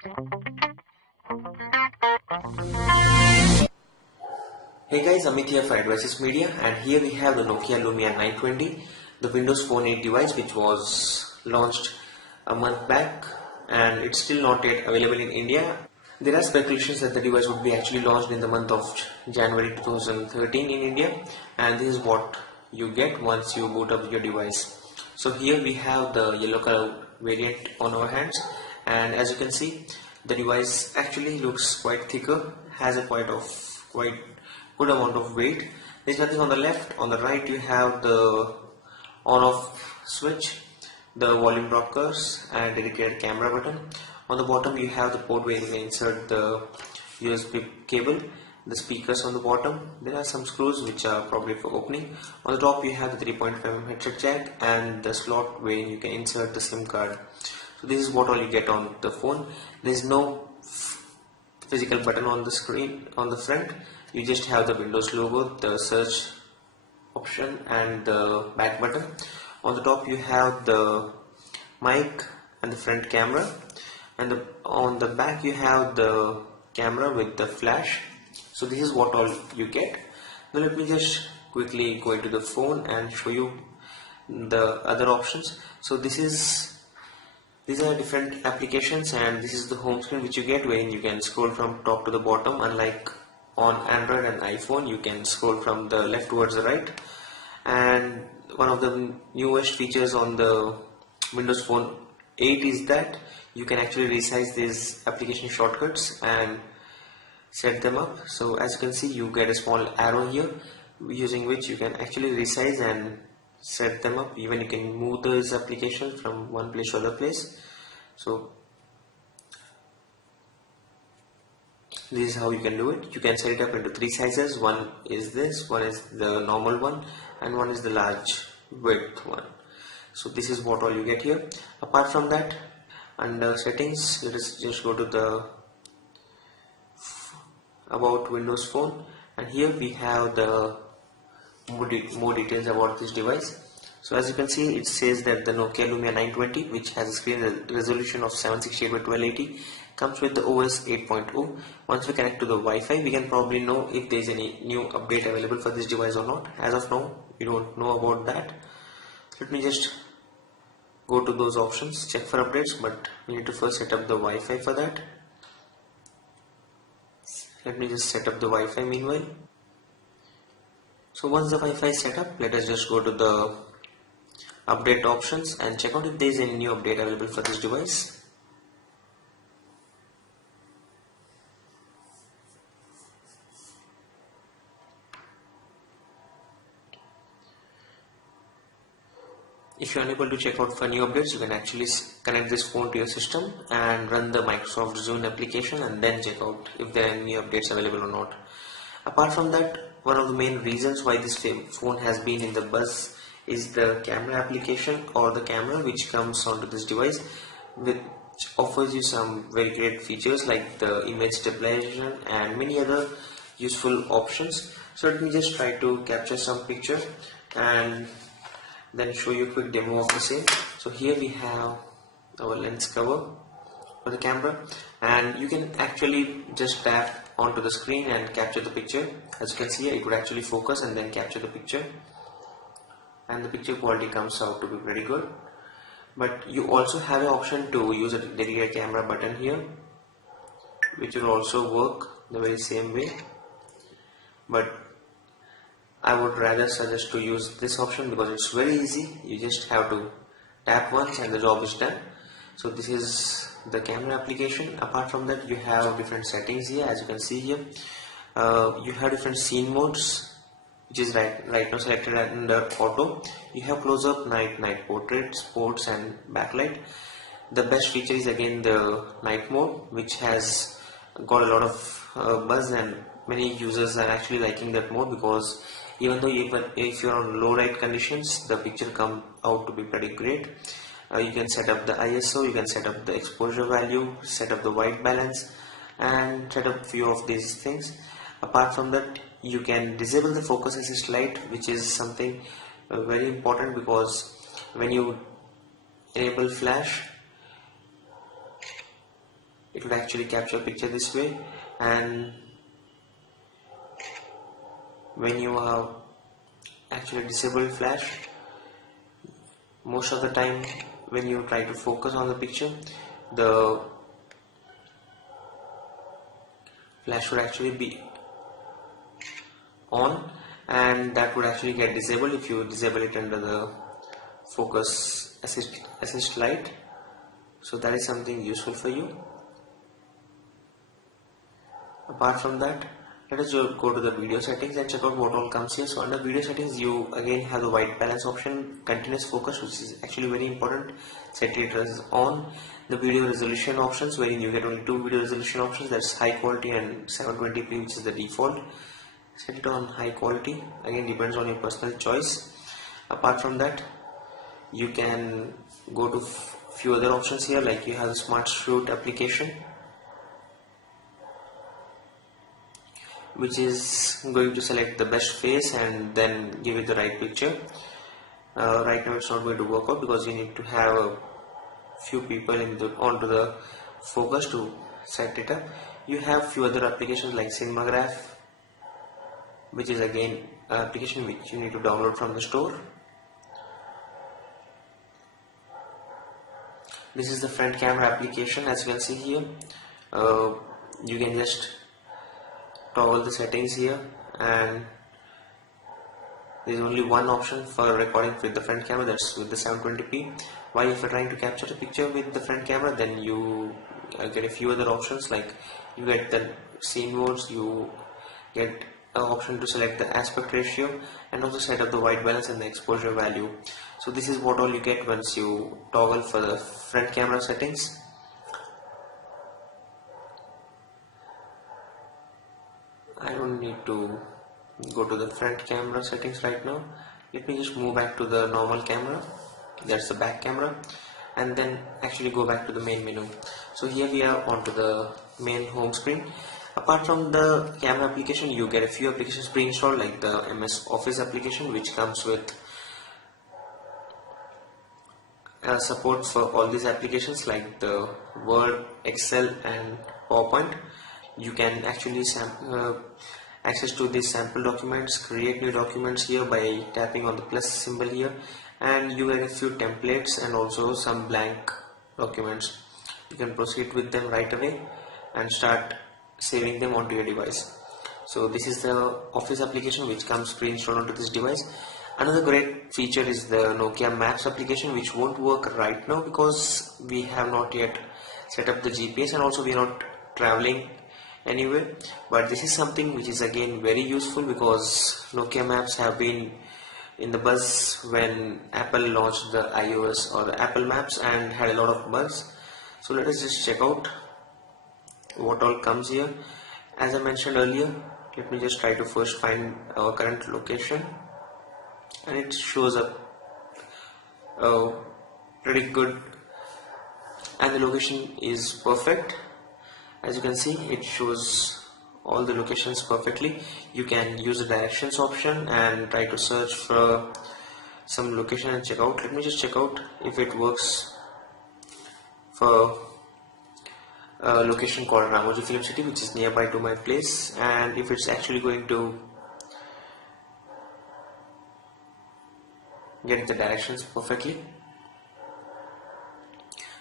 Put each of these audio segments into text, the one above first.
Hey guys, Amit here for Advices Media, and here we have the Nokia Lumia 920, the Windows Phone 8 device which was launched a month back and it's still not yet available in India. There are speculations that the device would be actually launched in the month of January 2013 in India, and this is what you get once you boot up your device. So here we have the yellow color variant on our hands, and as you can see the device actually looks quite thicker, has a quite good amount of weight. There's nothing on the left. On the right you have the on off switch, the volume rockers and dedicated camera button. On the bottom you have the port where you can insert the USB cable, the speakers on the bottom. There are some screws which are probably for opening. On the top you have the 3.5mm headset jack and the slot where you can insert the SIM card. So this is what all you get on the phone. There is no physical button on the screen on the front. You just have the Windows logo, the search option and the back button. On the top you have the mic and the front camera, and on the back you have the camera with the flash. So this is what all you get. Now let me just quickly go into the phone and show you the other options. So these are different applications, and this is the home screen which you get, wherein you can scroll from top to the bottom. Unlike on Android and iPhone, you can scroll from the left towards the right. And one of the newest features on the Windows Phone 8 is that you can actually resize these application shortcuts and set them up. So as you can see, you get a small arrow here using which you can actually resize and set them up. Even you can move those applications from one place to other place. So this is how you can do it. You can set it up into three sizes. One is this, one is the normal one, and one is the large width one. So this is what all you get here. Apart from that, under settings, let us just go to the about Windows Phone, and here we have the more details about this device. So as you can see, it says that the Nokia Lumia 920, which has a screen resolution of 768 by 1280, comes with the OS 8.0. Once we connect to the Wi-Fi, we can probably know if there is any new update available for this device or not. As of now, we don't know about that. Let me just go to those options, check for updates, but we need to first set up the Wi-Fi for that. Let me just set up the Wi-Fi meanwhile. So once the Wi-Fi is set up, let us just go to the update options and check out if there is any new update available for this device. If you are unable to check out for new updates, you can actually connect this phone to your system and run the Microsoft Zune application and then check out if there are any updates available or not. Apart from that, one of the main reasons why this phone has been in the buzz is the camera application, or the camera which comes onto this device, which offers you some very great features like the image stabilization and many other useful options. So let me just try to capture some picture and then show you a quick demo of the same. So here we have our lens cover for the camera, and you can actually just tap onto the screen and capture the picture. As you can see, it would actually focus and then capture the picture, and the picture quality comes out to be pretty good. But you also have an option to use a dedicated camera button here, which will also work the very same way, but I would rather suggest to use this option because it's very easy. You just have to tap once and the job is done. So this is the camera application. Apart from that, you have different settings here. As you can see here, you have different scene modes, which is right now selected under auto. You have close-up, night portrait, sports and backlight. The best feature is again the night mode, which has got a lot of buzz, and many users are actually liking that mode because even though if you're on low light conditions, the picture come out to be pretty great. You can set up the ISO, you can set up the exposure value, set up the white balance, and set up few of these things. Apart from that, you can disable the focus assist light, which is something very important because when you enable flash, it will actually capture picture this way. And when you have actually disabled flash, most of the time when you try to focus on the picture, the flash would actually be on, and that would actually get disabled if you disable it under the focus assist light. So that is something useful for you. Apart from that, let us go to the video settings and check out what all comes here. So under video settings, you again have the white balance option, continuous focus, which is actually very important. Set it as on. The video resolution options, wherein you get only two video resolution options, that's high quality and 720p, which is the default. Set it on high quality, again depends on your personal choice. Apart from that, you can go to few other options here, like you have the Smart Shoot application, which is going to select the best face and then give it the right picture. Right now it's not going to work out because you need to have a few people onto the focus to set it up. You have few other applications like Cinemagraph, which is again an application which you need to download from the store. This is the front camera application. As you can see here, you can just toggle the settings here, and there is only one option for recording with the front camera, that's with the 720p. While if you're trying to capture a picture with the front camera, then you get a few other options, like you get the scene modes, you get an option to select the aspect ratio, and also set up the white balance and the exposure value. So this is what all you get once you toggle for the front camera settings. I don't need to go to the front camera settings right now. Let me just move back to the normal camera, that's the back camera, and then actually go back to the main menu. So here we are onto the main home screen. Apart from the camera application, you get a few applications pre-installed, like the MS Office application, which comes with support for all these applications like the Word, Excel and PowerPoint. You can actually access to these sample documents, create new documents here by tapping on the plus symbol here, and you get a few templates and also some blank documents. You can proceed with them right away and start saving them onto your device. So this is the Office application which comes pre-installed onto this device. Another great feature is the Nokia Maps application, which won't work right now because we have not yet set up the GPS, and also we are not traveling anywhere. But this is something which is again very useful because Nokia Maps have been in the buzz when Apple launched the iOS or the Apple Maps and had a lot of buzz. So let us just check out what all comes here. As I mentioned earlier, let me just try to first find our current location, and it shows up pretty good, and the location is perfect. As you can see, it shows all the locations perfectly. You can use the directions option and try to search for some location and check out. Let me just check out if it works for a location called Ramoji Film City, which is nearby to my place, and if it's actually going to get the directions perfectly.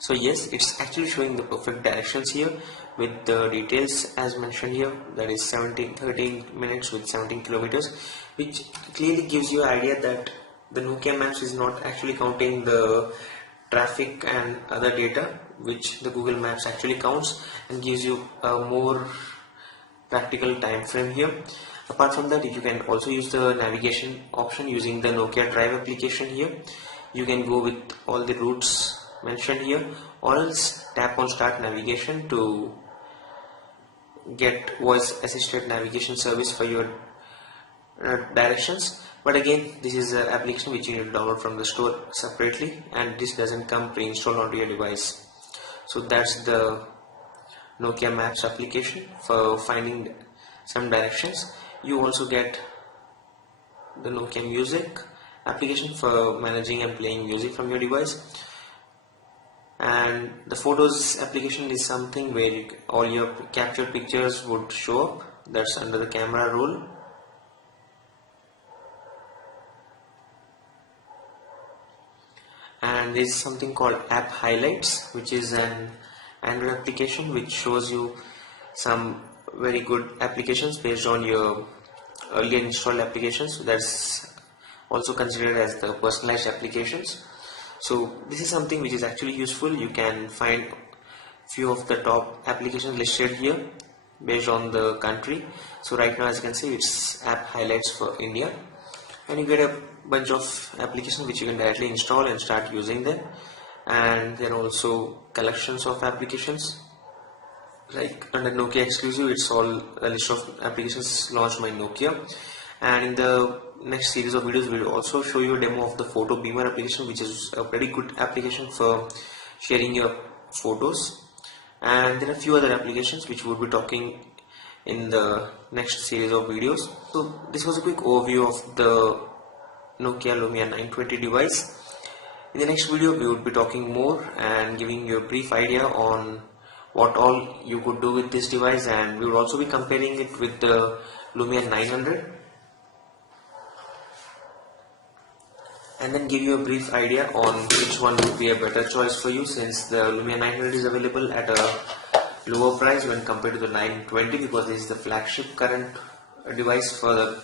So yes, it's actually showing the perfect directions here with the details as mentioned here, that is 13 minutes with 17 kilometers, which clearly gives you an idea that the Nokia Maps is not actually counting the traffic and other data which the Google Maps actually counts, and gives you a more practical time frame here. Apart from that, you can also use the navigation option using the Nokia Drive application here. You can go with all the routes mentioned here, or else tap on Start Navigation to get voice assisted navigation service for your directions. But again, this is an application which you need to download from the store separately, and this doesn't come pre-installed onto your device. So that's the Nokia Maps application for finding some directions. You also get the Nokia Music application for managing and playing music from your device, and and the photos application is something where all your captured pictures would show up. That's under the camera roll. And there is something called app highlights, which is an Android application which shows you some very good applications based on your earlier installed applications. That's also considered as the personalized applications. So this is something which is actually useful. You can find few of the top applications listed here based on the country. So right now, as you can see, it's app highlights for India, and you get a bunch of applications which you can directly install and start using them. And there are also collections of applications, like under Nokia exclusive, it's all a list of applications launched by Nokia. And in the next series of videos, we will also show you a demo of the Photo Beamer application, which is a pretty good application for sharing your photos. And there are a few other applications which we'll be talking in the next series of videos. So this was a quick overview of the Nokia Lumia 920 device. In the next video, we would be talking more and giving you a brief idea on what all you could do with this device, and we will also be comparing it with the Lumia 900, and then give you a brief idea on which one would be a better choice for you, since the Lumia 900 is available at a lower price when compared to the 920, because this is the flagship current device for the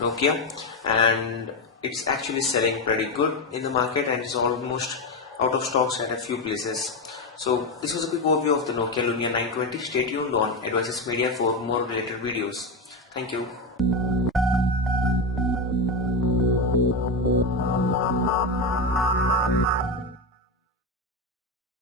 Nokia, and it's actually selling pretty good in the market, and it's almost out of stocks at a few places. So this was a quick overview of the Nokia Lumia 920. Stay tuned on Advices Media for more related videos. Thank you.